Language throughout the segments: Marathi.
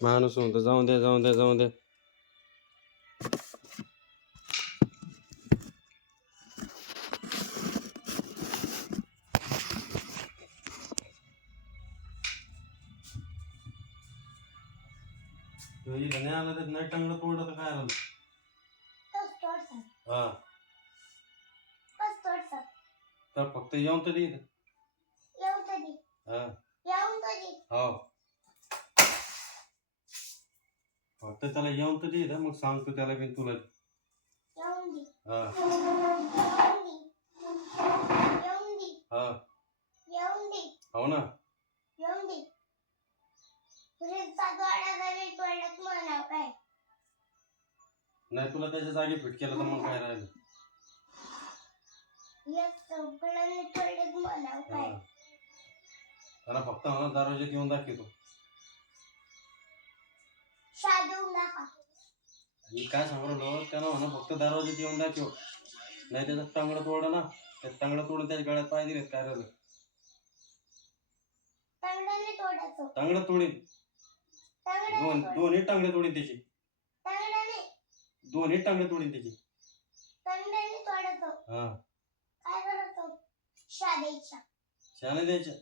माणूस म्हणतो जाऊन द्या जाऊन द्या जाऊन द्या तो इथं नाही आला तर नाही टांगलं तोडलं तर काय आलं हा. तर फक्त येऊन तरी इथं. येऊन तरी हा. येऊन तरी हो. फक्त त्याला येऊन तर दे मग सांगतो त्याला मी तुला. येऊन दे. हा. येऊन दे. हा. येऊन दे. हो ना. येऊन दे. फ्रीजचा दोडा जरी तोडत म्हणाव काय? नाही तुला त्याच्या जागी फिट केलं तर मग काय राहिलं? एक सगळ्यांनी तोडत म्हणाव हा. काय? त्याला फक्त म्हणा दरवाज्यात येऊन दाखवतो. मी काय सांगलो त्याला म्हणा फक्त दरवाज्यात येऊन दाखव नाही त्याचा टांगडं तोडलं ना. त्या टांगडं तोडून त्याच्या गळ्यात पाय दिलेत काय राहिलं तंगड्याने तोडायचं. टांगडं तोडीन. दोन दोन्ही टांगडे तोडीन त्याची. तंगड्याने दोन्ही टांगडे तोडीन त्याची. तंगड्याने तोडायचं. हा. काय करायचं? शादेच्या शाने द्यायच्या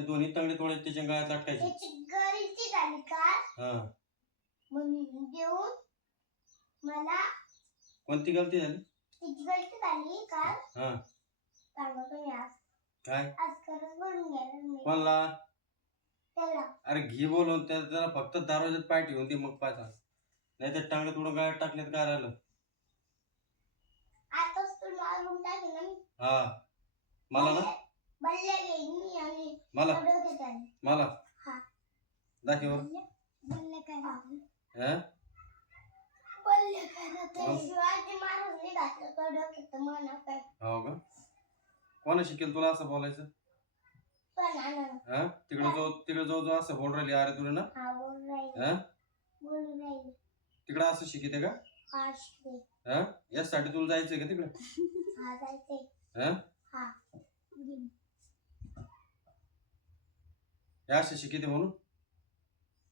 दोन्ही टांगडे तोडायचे त्याच्या गळ्यात अटकायचे त्याची गरीची झाली का? हा. म्हणून देऊन मला कोणती गलती झाली? तिची गलती झाली का हा. सांगतो मी आज. काय? आज खरंच बोलून गेलं मी. कोणला? त्याला. अरे घे बोलून त्या त्याला फक्त दरवाज्यात पाय ठेवून दे मग पाय सांग. नाही तर टांगडे तोडून गळ्यात टाकलेत काय राहिलं? आताच तू मारून टाकेल ना मी. हा. मला ना? बल्ले घेईन मी आणि मला? मला? हा. दाखव बल्ले बल्ले काय झालं? हा? हो का? कोणा शिकेल तुला असं बोलायचं? हा? तिकडे जो तिकडे जो जो असं बोल राहिली अरे तुला ना हा? तिकडे असं शिकिते का? हा हा? यासाठी तुला जायचंय का तिकडे? हा हे? असं शिकिते म्हणून?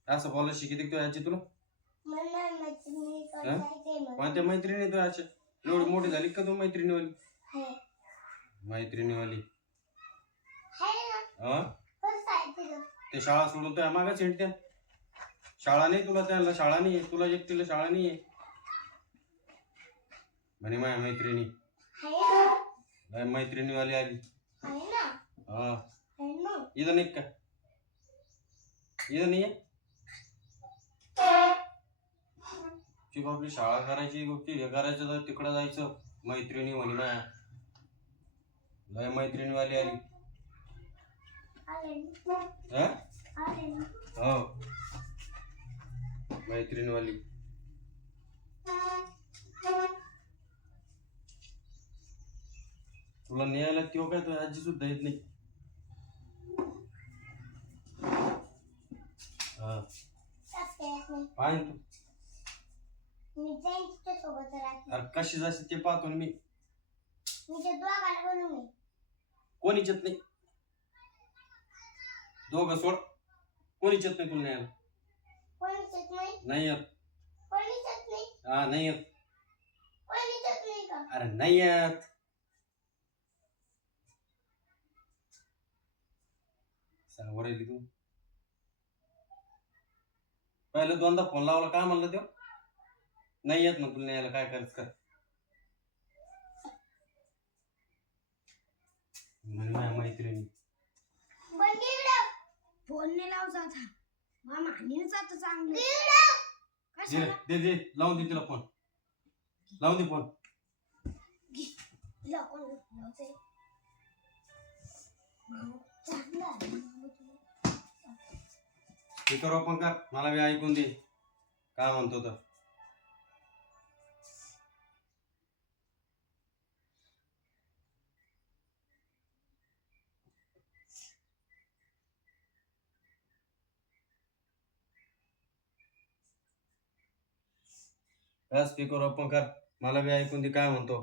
असं बोलायला शिकिते तू याची तुला कोणत्या मैत्रिणी तू अशा? एवढी मोठी झाली का तू मैत्रिणीवाली? मैत्रिणीवाली. हा ते शाळा सोडून त्या मागच हिंडत्या शाळा नाही तुला त्याला शाळा नाही तुला एकटीला शाळा नाही म्हणे माझ्या मैत्रिणी. मैत्रिणीवाली आली. हा इथं नाही का? इथं नाही ची आपली शाळा करायची गोष्टी हे करायचं तर तिकडं जायचं. मैत्रिणी म्हणे माया लय मैत्रिणीवाली आली. आले. ना हा? आले. ना हो. मैत्रिणीवाली. तुला न्यायला किंवा काय तो आजी सुद्धा येत नाही. हा. ना तू. मी जाईन तुझ्या सोबत राहते अरे कशी जायची ते पाहतो ना मी. मी त्या दोघाला बनवून मी कोणीच येत नाही. दोघं सोड. कोणीच येत नाही तुला न्यायला. कोणीच येत नाही? नाही येत. कोणीच येत नाही? हा नाही येत. कोणीच येत नाही का? अरे नाही येत. सांगवर येली तू. पहिलं दोनदा फोन लावला काय म्हणलं तो? नाही येत ना तुला न्यायला काय करायचं कर म्हणे माझ्या मैत्रिणी. फोन नाही लावचा आता. मामा हानीच आता चांगलं. दे कशाला? दे दे लावून दे तिला फोन लावून दे फोन तिला कोण लावतंय? मामा, चांगलं आहे. मामा तुला. हे करू आपण कर. मला बी ऐकून दे. काय म्हणतो तर raspi korupan kan, malah biaya itu dikayunkan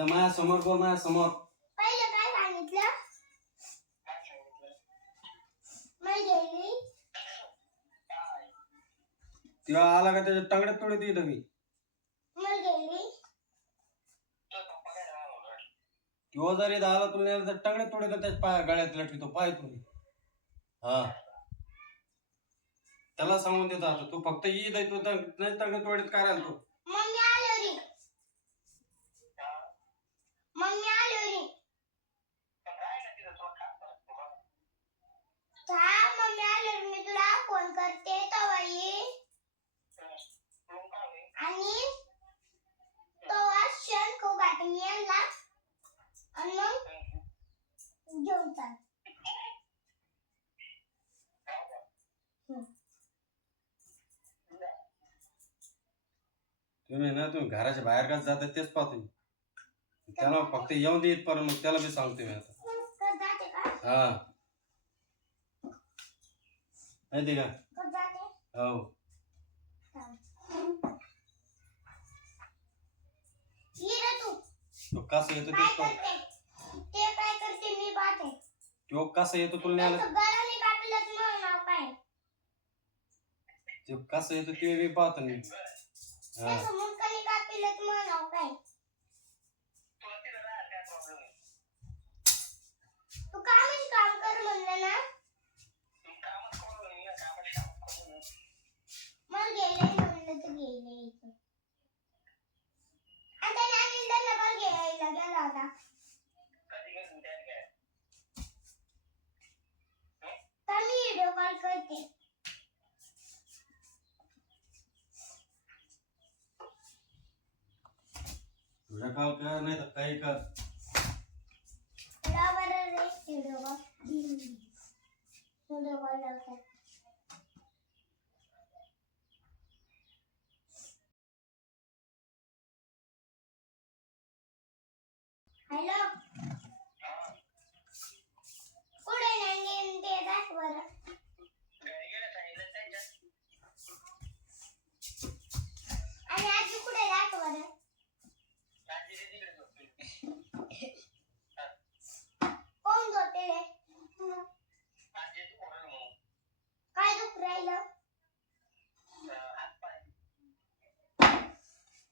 इथं माझ्यासमोर बोल माझ्यासमोर पहिलं काय सांगितलं? तेव्हा आला का त्याच्या टांगड्यात तोडीत इथं मी? मला गेली किंवा जर इथं आला तुला तर टांगड्यात तोडीत त्याच्या पाय गळ्यात लटवितो पाय तुम्ही हा. त्याला सांगून देतो आता तू फक्त ईद आहे तू तर नाही टांगड्यात तोडीत काय राहिला तू मम्मी आलो रे मम्मी आलो रे हा मम्मी आलो रे मी तुला फोन करते तेव्हा ये आणि तेव्हा यांना आणि मग तुम्ही ना तुम्ही घराच्या बाहेर का जाता तेच पाहतो मी. त्याला फक्त येऊन देत पण मग त्याला बी सांगतो मी आता. कर जाते का? हा. माहिती का? हो. तो कसं येतो काय तेच करते? ते काय करते? मी पाहते. तो कसं येतो तुला न्यायला? त्याचं गळाने कापलं तर नाव काय? तो कसं येतो ते बी पाहतो मी हा. त्याचं मुंडकाने कापलं तर नाव काय? तू कामच काम कर म्हणलं ना. मग गेले म्हणलं तर गेले इथं. आणि त्याने अनिल दादा पण घ्यायला गेला होता तर मी व्हिडिओ कॉल करते तुझ्या काल कर नाही तर काही कर हॅलो कुठे नाही ते दाख बरं आणि आजी कुठे दाख बरं कोण झोपेले काय दुख राहिलं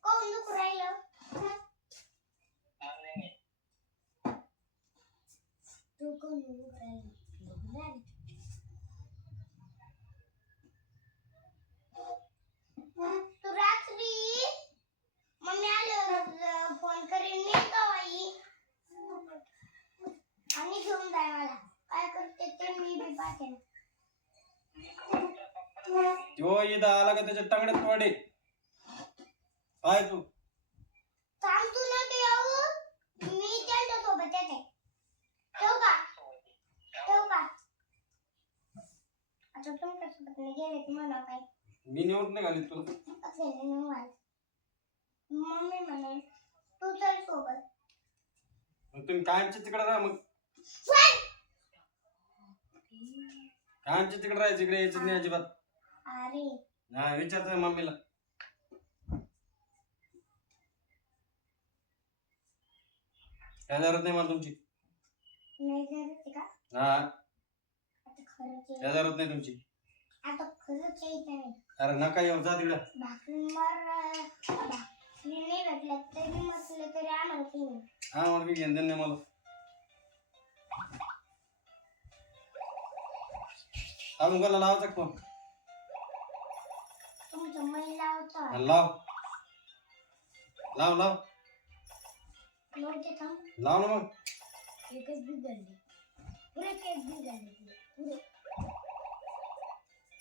कोण दुख राहिलं तू रात्री मम्मी आल्यावर फोन करीन मी तेव्हा ये. आणि घेऊन जाय मला. काय करते ते मी बी पाहते. तो इथं आला का त्याच्या तोडे? पाय तू थांब तू ना ते येऊ मी त्यांच्यासोबत येते ठेवू का ठेवू का आता तुमच्यासोबत नाही गेले की मला काय मी नेऊन नाही घालीत तुला. असेल मम्मी म्हणे तू चल सोबत. मग तुम्ही कायमच्या तिकडे राहा मग. चल! कायमच्या तिकडे राहायचं इकडे यायचं नाही अजिबात. अरे. हा विचारतोय मम्मीला. काय जरूरत नाही मला तुमची. नाही करते का? हा. आता खरंच काय. जरूरत नाही तुमची. आता खरंच यायचं नाही अरे नका येऊ जा तिकडं. भाकरी मार. भाकरी नाही भेटलं तरी म्हटलं तरी आम्हाला काही नाही हा मला काही घेणं नाही मला. हा मुगाला लावायचा का फोन? तुमचं महिला होता हा, लाव. लाव लाव. नव्हते थांब. लाव ना मग. एकच बिघडली. पुरे केक बिघडले. पुरे